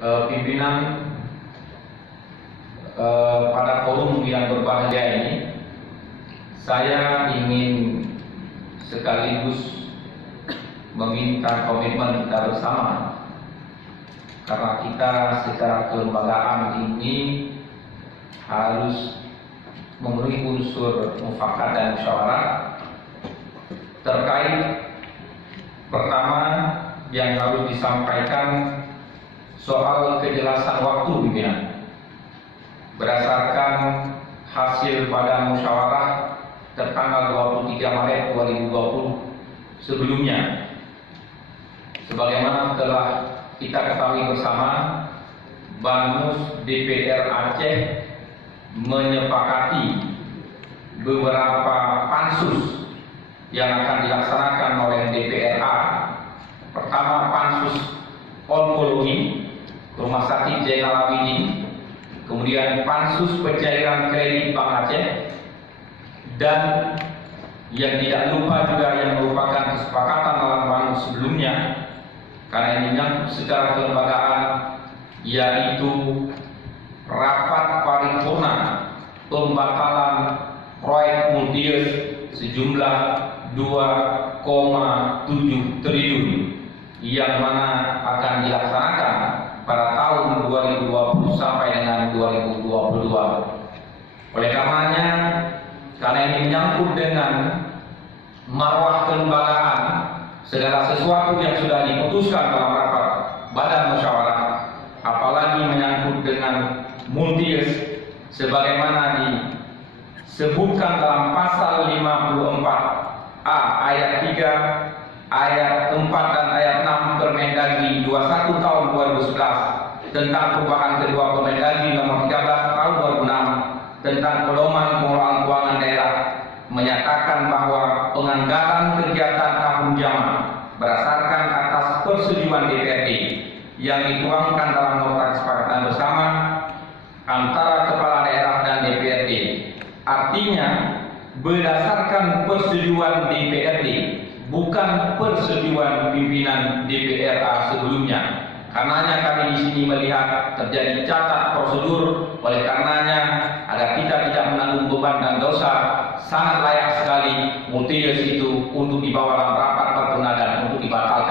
Pimpinan pada forum yang berbahagia ini, saya ingin sekaligus meminta komitmen kita bersama, karena kita secara kelembagaan ini harus memenuhi unsur mufakat dan musyawarah terkait pertama yang harus disampaikan soal kejelasan waktu pimpinan berdasarkan hasil pada musyawarah tertanggal 23 Maret 2020 sebelumnya. Sebagaimana telah kita ketahui bersama, Banmus DPR Aceh menyepakati beberapa pansus yang akan dilaksanakan oleh DPRA. Pertama, pansus onkologi Rumah Sakit Zainal Abidin, kemudian pansus pencairan kredit Bank Aceh, dan yang tidak lupa juga yang merupakan kesepakatan dalam pansus sebelumnya, karena ini menyangkut secara kelembagaan, yaitu rapat paripurna pembatalan proyek multius sejumlah 2,7 triliun yang mana akan dilaksanakan pada tahun 2020 sampai dengan 2022. Oleh karenanya, karena ini menyangkut dengan marwah kelembagaan, segala sesuatu yang sudah diputuskan dalam rapat badan musyawarah, apalagi menyangkut dengan multius sebagaimana disebutkan dalam pasal 54A ayat 3, ayat 4 dan ayat 6 Permendagri 21 tahun 2011 tentang perubahan kedua Permendagri nomor 13 tahun 2006 tentang pedoman pengelolaan keuangan daerah, menyatakan bahwa penganggaran kegiatan tahun jamaah berdasarkan atas persetujuan DPRD yang dituangkan dalam nota kesepakatan bersama antara kepala daerah dan DPRD. Artinya berdasarkan persetujuan DPRD, bukan persetujuan pimpinan DPRA sebelumnya. Karenanya kami di sini melihat terjadi cacat prosedur. Oleh karenanya, agar kita tidak menanggung beban dan dosa, sangat layak sekali multius itu untuk dibawa dalam rapat paripurna dan untuk dibatalkan.